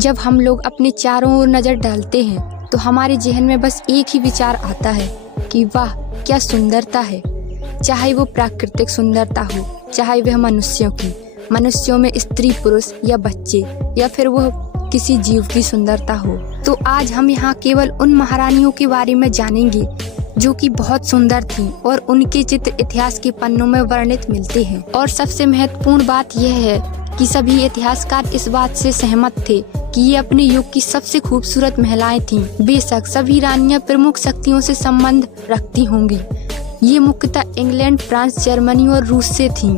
जब हम लोग अपने चारों ओर नजर डालते हैं तो हमारे जहन में बस एक ही विचार आता है कि वाह क्या सुंदरता है। चाहे वो प्राकृतिक सुंदरता हो, चाहे वह मनुष्यों में स्त्री पुरुष या बच्चे, या फिर वह किसी जीव की सुंदरता हो। तो आज हम यहाँ केवल उन महारानियों के बारे में जानेंगे जो कि बहुत सुंदर थीं और उनके चित्र इतिहास के पन्नों में वर्णित मिलते हैं। और सबसे महत्वपूर्ण बात यह है कि सभी इतिहासकार इस बात से सहमत थे कि ये अपने युग की सबसे खूबसूरत महिलाएं थीं। बेशक सभी रानियां प्रमुख शक्तियों से संबंध रखती होंगी। ये मुख्यतः इंग्लैंड, फ्रांस, जर्मनी और रूस से थीं।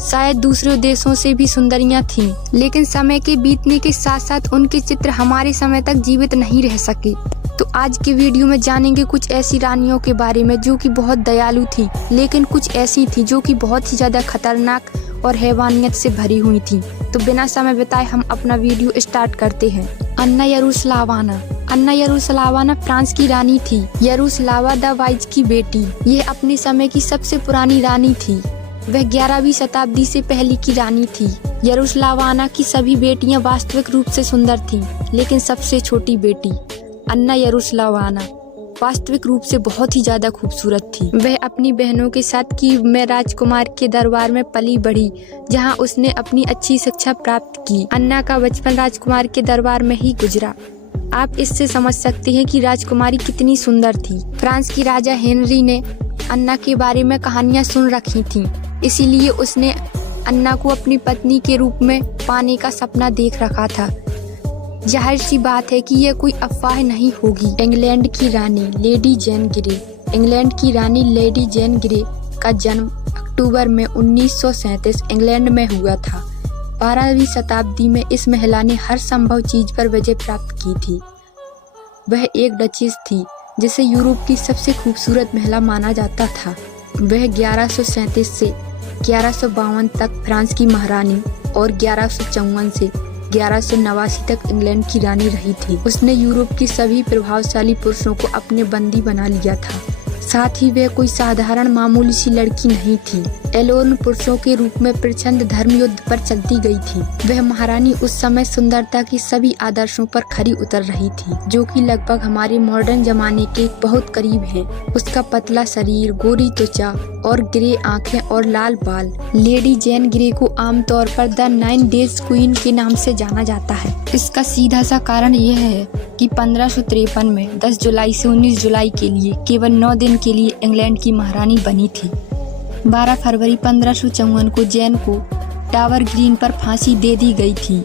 शायद दूसरे देशों से भी सुंदरियां थीं, लेकिन समय के बीतने के साथ साथ उनके चित्र हमारे समय तक जीवित नहीं रह सके। तो आज के वीडियो में जानेंगे कुछ ऐसी रानियों के बारे में जो कि बहुत दयालु थी, लेकिन कुछ ऐसी थी जो कि बहुत ही ज्यादा खतरनाक और हैवानियत से भरी हुई थी। तो बिना समय बिताए हम अपना वीडियो स्टार्ट करते हैं। अन्ना यारुस्लावाना फ्रांस की रानी थी। यारुस्लावा द वाइज की बेटी। ये अपने समय की सबसे पुरानी रानी थी। वह 11वीं शताब्दी से पहले की रानी थी। यारुस्लावाना की सभी बेटियां वास्तविक रूप से सुंदर थीं, लेकिन सबसे छोटी बेटी अन्ना यारुस्लावाना वास्तविक रूप से बहुत ही ज्यादा खूबसूरत थी। वह अपनी बहनों के साथ कीव में राजकुमार के दरबार में पली बढ़ी, जहां उसने अपनी अच्छी शिक्षा प्राप्त की। अन्ना का बचपन राजकुमार के दरबार में ही गुजरा। आप इससे समझ सकते हैं कि राजकुमारी कितनी सुंदर थी। फ्रांस की राजा हेनरी ने अन्ना के बारे में कहानियां सुन रखी थीं, इसीलिए उसने अन्ना को अपनी पत्नी के रूप में पाने का सपना देख रखा था। जाहिर सी बात है कि यह कोई अफवाह नहीं होगी। इंग्लैंड की रानी लेडी जेन ग्रे का जन्म अक्टूबर में 1937 इंग्लैंड में हुआ था। 12वीं शताब्दी में इस महिला ने हर संभव चीज पर विजय प्राप्त की थी। वह एक डचेस थी जिसे यूरोप की सबसे खूबसूरत महिला माना जाता था। वह 1137 से 1152 तक फ्रांस की महारानी और 1154 से 1189 तक इंग्लैंड की रानी रही थी। उसने यूरोप के सभी प्रभावशाली पुरुषों को अपने बंदी बना लिया था। साथ ही वह कोई साधारण मामूली सी लड़की नहीं थी। एलोन पुरुषों के रूप में प्रचंड धर्म युद्ध पर चलती गई थी। वह महारानी उस समय सुंदरता के सभी आदर्शों पर खरी उतर रही थी, जो कि लगभग हमारे मॉडर्न जमाने के बहुत करीब है। उसका पतला शरीर, गोरी त्वचा और ग्रे आंखें और लाल बाल। लेडी जेन ग्रे को आमतौर पर द 9 डेज क्वीन के नाम से जाना जाता है। इसका सीधा सा कारण यह है कि 1553 में 10 जुलाई से 19 जुलाई के लिए केवल 9 दिन के लिए इंग्लैंड की महारानी बनी थी। 12 फरवरी 1554 को जैन को टावर ग्रीन पर फांसी दे दी गई थी।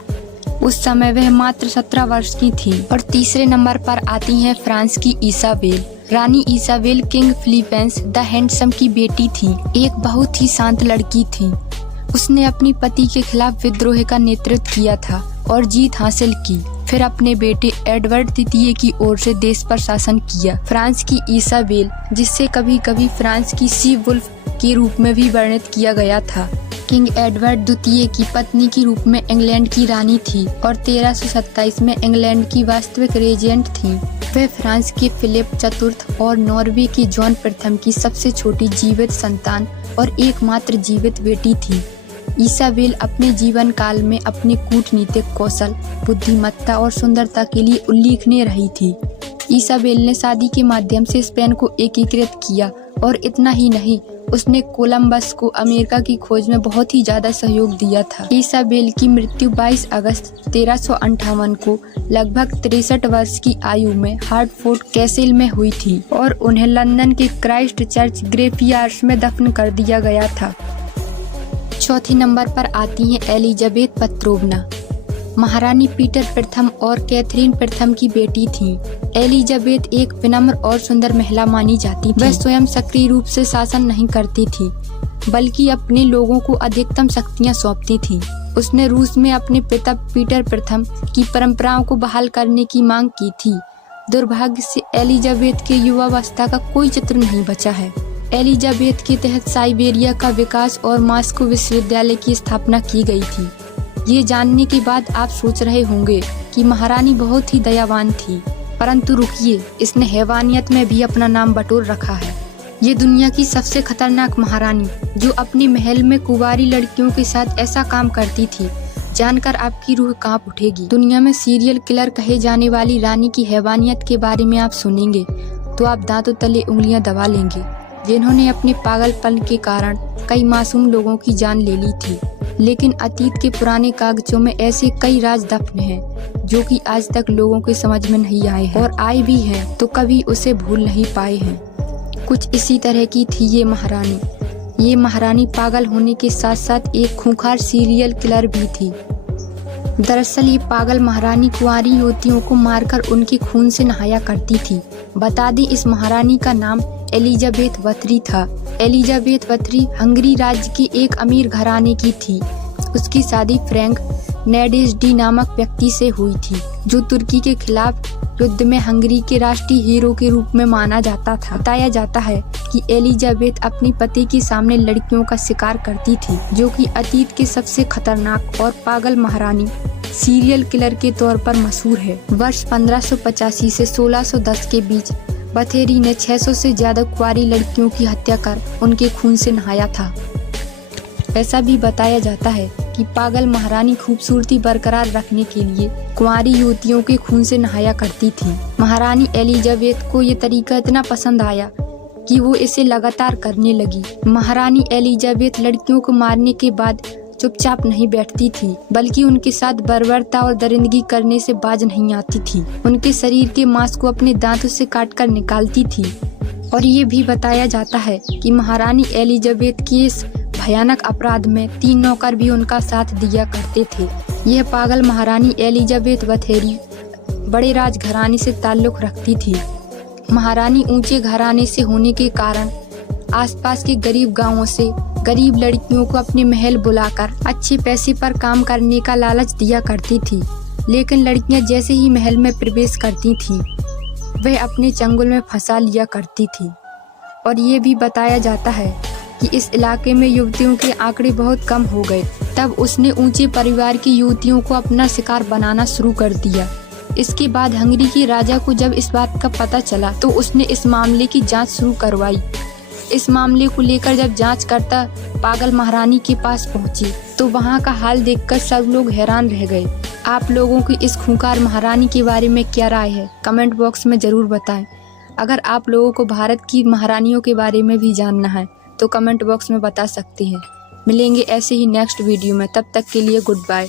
उस समय वह मात्र 17 वर्ष की थी। और तीसरे नंबर पर आती हैं फ्रांस की इसाबेल। रानी Isabel king Philip the handsome की बेटी थी। एक बहुत ही शांत लड़की थी। उसने अपनी पति के खिलाफ विद्रोह का नेतृत्व किया था और जीत हासिल की। फिर अपने बेटे एडवर्ड द्वितीय की ओर से देश पर शासन किया। फ्रांस की इसाबेल, जिससे कभी कभी फ्रांस की सी वुल्फ के रूप में भी वर्णित किया गया था, किंग एडवर्ड द्वितीय की पत्नी के रूप में इंग्लैंड की रानी थी और 1327 में इंग्लैंड की वास्तविक रेजेंट थी। वह फ्रांस के फिलिप चतुर्थ और नॉर्वे के जॉन प्रथम की सबसे छोटी जीवित संतान और एकमात्र जीवित बेटी थी। इसाबेल अपने जीवन काल में अपने कूटनीतिक कौशल, बुद्धिमत्ता और सुंदरता के लिए उल्लेखनीय रही थी। इसाबेल ने शादी के माध्यम से स्पेन को एकीकृत किया और इतना ही नहीं, उसने कोलंबस को अमेरिका की खोज में बहुत ही ज्यादा सहयोग दिया था। इसाबेल की मृत्यु 22 अगस्त 1358 को लगभग 63 वर्ष की आयु में हार्टफोर्ड कैसल में हुई थी और उन्हें लंदन के क्राइस्ट चर्च ग्रेवयार्ड्स में दफन कर दिया गया था। चौथे नंबर पर आती हैं एलिजाबेथ पेट्रोवना। महारानी पीटर प्रथम और कैथरीन प्रथम की बेटी थी। एलिजाबेथ एक विनम्र और सुंदर महिला मानी जाती थी। वह स्वयं सक्रिय रूप से शासन नहीं करती थी, बल्कि अपने लोगों को अधिकतम शक्तियां सौंपती थी। उसने रूस में अपने पिता पीटर प्रथम की परंपराओं को बहाल करने की मांग की थी। दुर्भाग्य से एलिजाबेथ के युवावस्था का कोई चित्र नहीं बचा है। एलिजाबेथ के तहत साइबेरिया का विकास और मॉस्को विश्वविद्यालय की स्थापना की गई थी। ये जानने के बाद आप सोच रहे होंगे कि महारानी बहुत ही दयावान थी, परंतु रुकिए, इसने हैवानियत में भी अपना नाम बटोर रखा है। ये दुनिया की सबसे खतरनाक महारानी, जो अपने महल में कुंवारी लड़कियों के साथ ऐसा काम करती थी जानकर आपकी रूह कांप उठेगी। दुनिया में सीरियल किलर कहे जाने वाली रानी की हैवानियत के बारे में आप सुनेंगे तो आप दांतों तले उंगलियां दबा लेंगे, जिन्होंने अपने पागलपन के कारण कई मासूम लोगों की जान ले ली थी। लेकिन अतीत के पुराने कागजों में ऐसे कई राज दफन हैं जो कि आज तक लोगों के समझ में नहीं आए हैं, और आए भी हैं तो कभी उसे भूल नहीं पाए हैं। कुछ इसी तरह की थी ये महारानी। ये महारानी पागल होने के साथ साथ एक खूंखार सीरियल किलर भी थी। दरअसल ये पागल महारानी कुंवारी युवतियों को मारकर उनके खून से नहाया करती थी। बता दें, इस महारानी का नाम एलिजाबेथ वथरी था। एलिजाबेथ वथरी हंगरी राज्य की एक अमीर घराने की थी। उसकी शादी फ्रैंक नेडेजडी नामक व्यक्ति से हुई थी, जो तुर्की के खिलाफ युद्ध में हंगरी के राष्ट्रीय हीरो के रूप में माना जाता था। बताया जाता है कि एलिजाबेथ अपने पति के सामने लड़कियों का शिकार करती थी, जो कि अतीत के सबसे खतरनाक और पागल महारानी सीरियल किलर के तौर पर मशहूर है। वर्ष 1585 से 1610 के बीच वथेरी ने 600 से ज्यादा कुंवारी लड़कियों की हत्या कर उनके खून से नहाया था। ऐसा भी बताया जाता है कि पागल महारानी खूबसूरती बरकरार रखने के लिए कुंवारी युवतियों के खून से नहाया करती थी। महारानी एलिजाबेथ को ये तरीका इतना पसंद आया कि वो इसे लगातार करने लगी। महारानी एलिजाबेथ लड़कियों को मारने के बाद चुपचाप नहीं बैठती थी, बल्कि उनके साथ बर्बरता और दरिंदगी करने से बाज नहीं आती थी। उनके शरीर के मांस को अपने दांतों से काटकर निकालती थी। और ये भी बताया जाता है कि महारानी एलिजाबेथ के इस भयानक अपराध में 3 नौकर भी उनका साथ दिया करते थे। यह पागल महारानी एलिजाबेथ वथेरी बड़े राजघराने से ताल्लुक रखती थी। महारानी ऊंचे घराने से होने के कारण आसपास के गरीब गांवों से गरीब लड़कियों को अपने महल बुलाकर अच्छे पैसे पर काम करने का लालच दिया करती थी। लेकिन लड़कियां जैसे ही महल में प्रवेश करती थीं, वह अपने चंगुल में फंसा लिया करती थी। और ये भी बताया जाता है कि इस इलाके में युवतियों के आंकड़े बहुत कम हो गए। तब उसने ऊंचे परिवार की युवतियों को अपना शिकार बनाना शुरू कर दिया। इसके बाद हंगरी के राजा को जब इस बात का पता चला तो उसने इस मामले की जांच शुरू करवाई। इस मामले को लेकर जब जांचकर्ता पागल महारानी के पास पहुंचे तो वहां का हाल देखकर सब लोग हैरान रह गए। आप लोगों की इस खूंखार महारानी के बारे में क्या राय है, कमेंट बॉक्स में जरूर बताएं। अगर आप लोगों को भारत की महारानियों के बारे में भी जानना है तो कमेंट बॉक्स में बता सकते हैं। मिलेंगे ऐसे ही नेक्स्ट वीडियो में, तब तक के लिए गुड बाय।